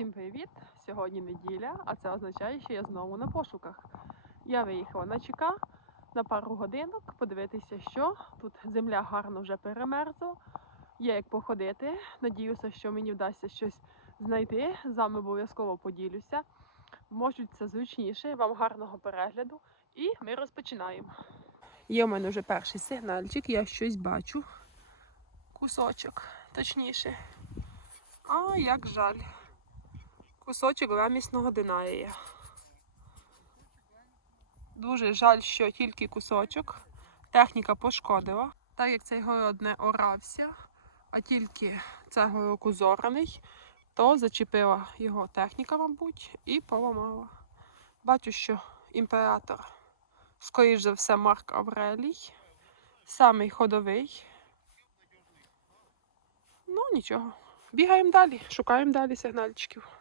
Всім привіт! Сьогодні неділя, а це означає, що я знову на пошуках. Я виїхала на ЧК на пару годинок подивитися, що тут земля гарно вже перемерзла. Є як походити. Надіюся, що мені вдасться щось знайти. З вами обов'язково поділюся. Можуть це зручніше. Вам гарного перегляду. І ми розпочинаємо. Є у мене вже перший сигнальчик, я щось бачу. Кусочок, точніше. А, як жаль. Кусочок ремісного динарія. Дуже жаль, що тільки кусочок. Техніка пошкодила. Так як цей город не орався, а тільки цього року зораний, то зачепила його техніка, мабуть, і поламала. Бачу, що імператор, скоріш за все, Марк Аврелій, самий ходовий. Ну, нічого. Бігаємо далі, шукаємо далі сигнальчиків.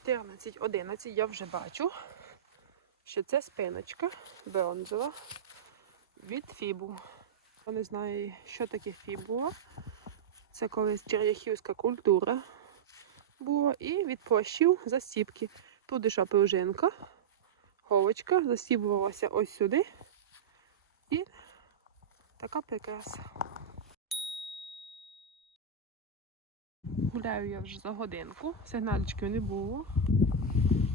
Чотирнадцять, одинадцять я вже бачу, що це спиночка бронзова від фібу. Я не знаю, що таке фібула. Це колись черняхівська культура була. І від плащів застіпки. Тут іша пружинка голочка засібувалася ось сюди. І така прикраса. Гуляю я вже за годинку, сигнальчиків не було.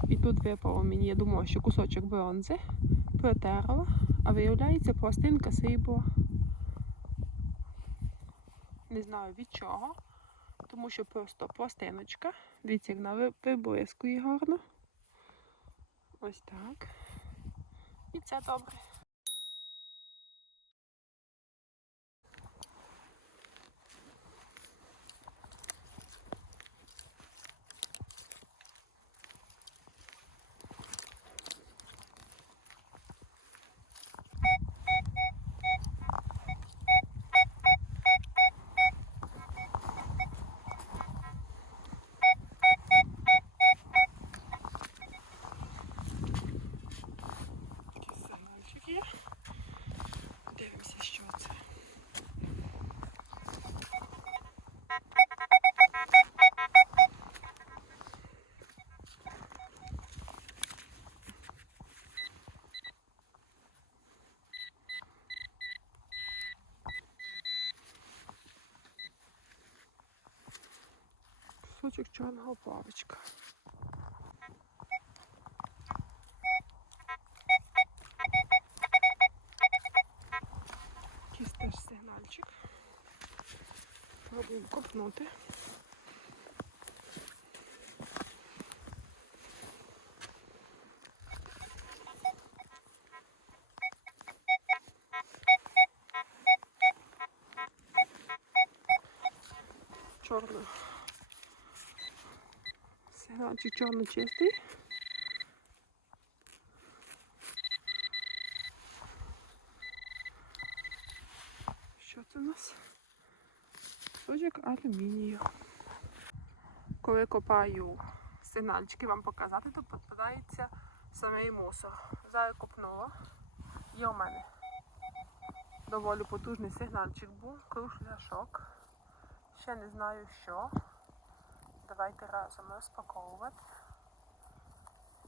І тут випало мені, я думала, що кусочок бронзи протерла, а виявляється пластинка срібла. Не знаю від чого, тому що просто пластиночка. Дивіться, як вона виблискує гарно. Ось так. І це добре. Кусочок чорного павочка. Якийсь теж сигнальчик. Пробуємо копнути. Сигнальчик чорно чистий. Що це у нас? Кусочок алюмінію. Коли копаю сигнальчики вам показати, то попадається самий мусор. Зараз копнула. Є у мене доволі потужний сигнальчик був, крушляшок. Ще не знаю що. Давайте разом розпаковувати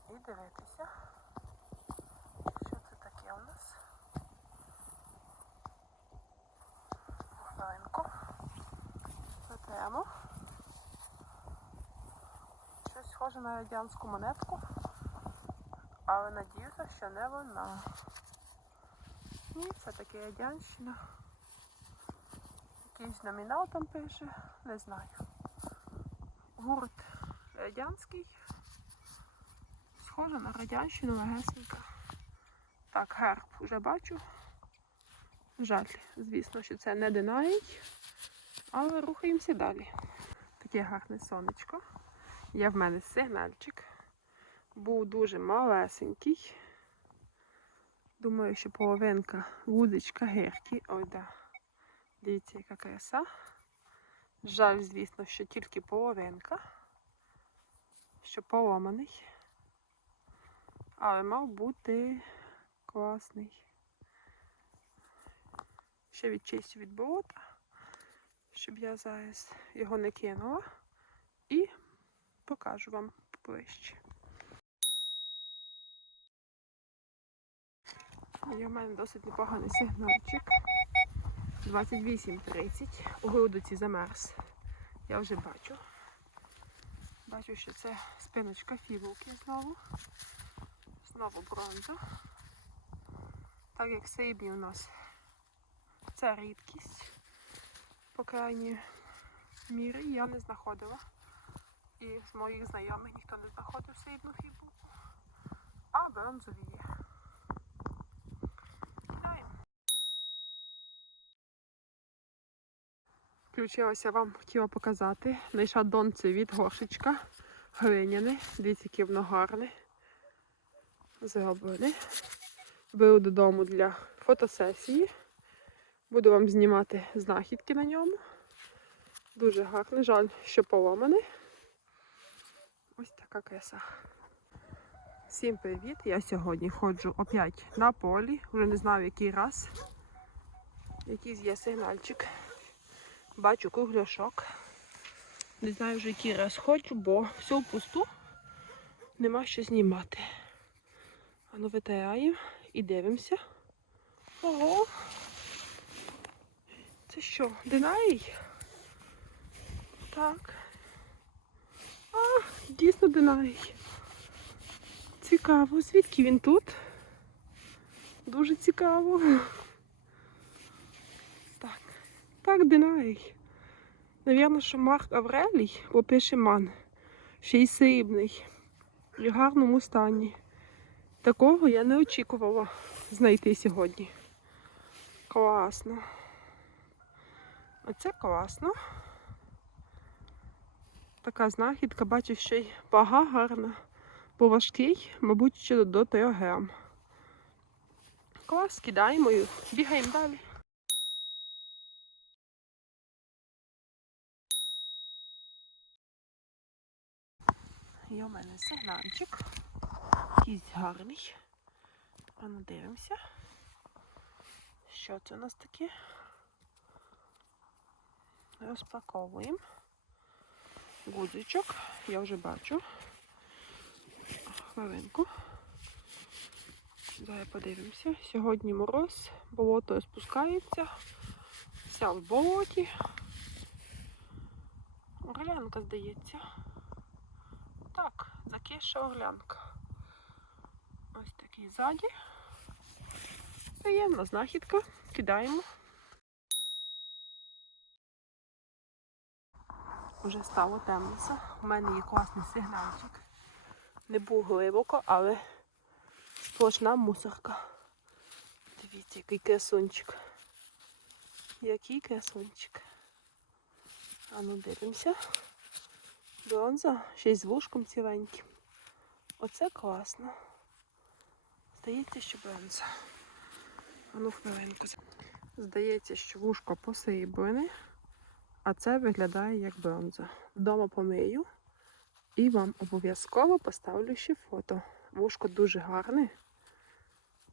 і дивитися, що це таке у нас. Хвилинку. Затремо. Щось схоже на радянську монетку, але надіюся, що не вона. Ні, це таки радянщина. Якийсь номінал там пише, не знаю. Гурт радянський. Схоже на радянщину легесенька. Так, герб вже бачу. Жаль, звісно, що це не динарій, але рухаємося далі. Таке гарне сонечко. Є в мене сигнальчик. Був дуже малесенький. Думаю, що половинка вудочка гірки. Ой, да. Дивіться, яка краса. Жаль, звісно, що тільки половинка, що поломаний. Але мав бути класний. Ще відчистю від болота, щоб я зараз його не кинула. І покажу вам ближче. Є в мене досить непоганий сигнальчик. 28.30. У грудиці замерз. Я вже бачу. Бачу, що це спиночка фібулки знову. Знову бронза. Так як срібні у нас це рідкість. По крайній мірі я не знаходила. І з моїх знайомих ніхто не знаходив срібну фібулку. А бронзові є. Включилася вам хотіла показати. Знайшла донце від горшечка. Глиняне. Дивіться, яке воно гарне. Зроблене. Беру додому для фотосесії. Буду вам знімати знахідки на ньому. Дуже гарне. Жаль, що поламане. Ось така краса. Всім привіт! Я сьогодні ходжу опять на полі. Вже не знаю який раз. Якийсь є сигнальчик. Бачу кругляшок. Не знаю вже який раз ходжу, бо все впусту. Нема що знімати. Ану витираємо і дивимося. Ого! Це що, динарій? Так. А, дійсно динарій. Цікаво, звідки він тут? Дуже цікаво. Так, динарій. Навірно, що Марк Аврелій, бо пише ман. Ще й срібний. І в гарному стані. Такого я не очікувала знайти сьогодні. Класно. Оце класно. Така знахідка, бачу, ще й вага гарна. Бо важкий, мабуть, ще до 3 грам. Клас, кидаємо бігаємо далі. Є у мене сигнальчик. Якийсь гарний. А ну дивимося. Що це у нас таке? Розпаковуємо. Гудзичок, я вже бачу. Хвилинку. Давай подивимося. Сьогодні мороз, болото спускається. Вся в болоті. Орлянка, здається. Так, закиша орлянка. Ось такий ззаді. Приємна знахідка. Кидаємо. Вже стало темніше. У мене є класний сигнальчик. Не був глибоко, але сплошна мусорка. Дивіться, який красунчик. Який красунчик. А ну дивимося. Бронза, ще й з вушком ціленьким. Оце класно. Здається, що бронза. А ну хвилинку. Здається, що вушко посріблене, а це виглядає як бронза. Вдома помию і вам обов'язково поставлю ще фото. Вушко дуже гарне.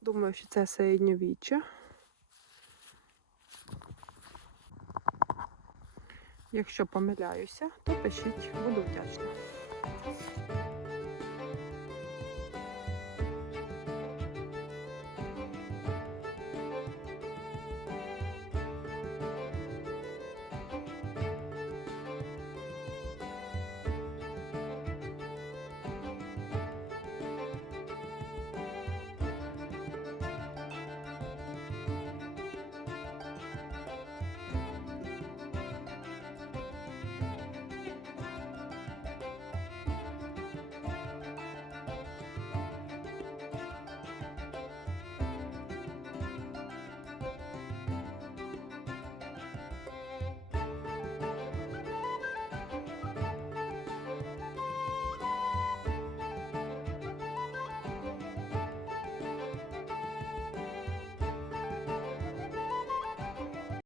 Думаю, що це середньовіччя. Якщо помиляюся, то пишіть, буду вдячна.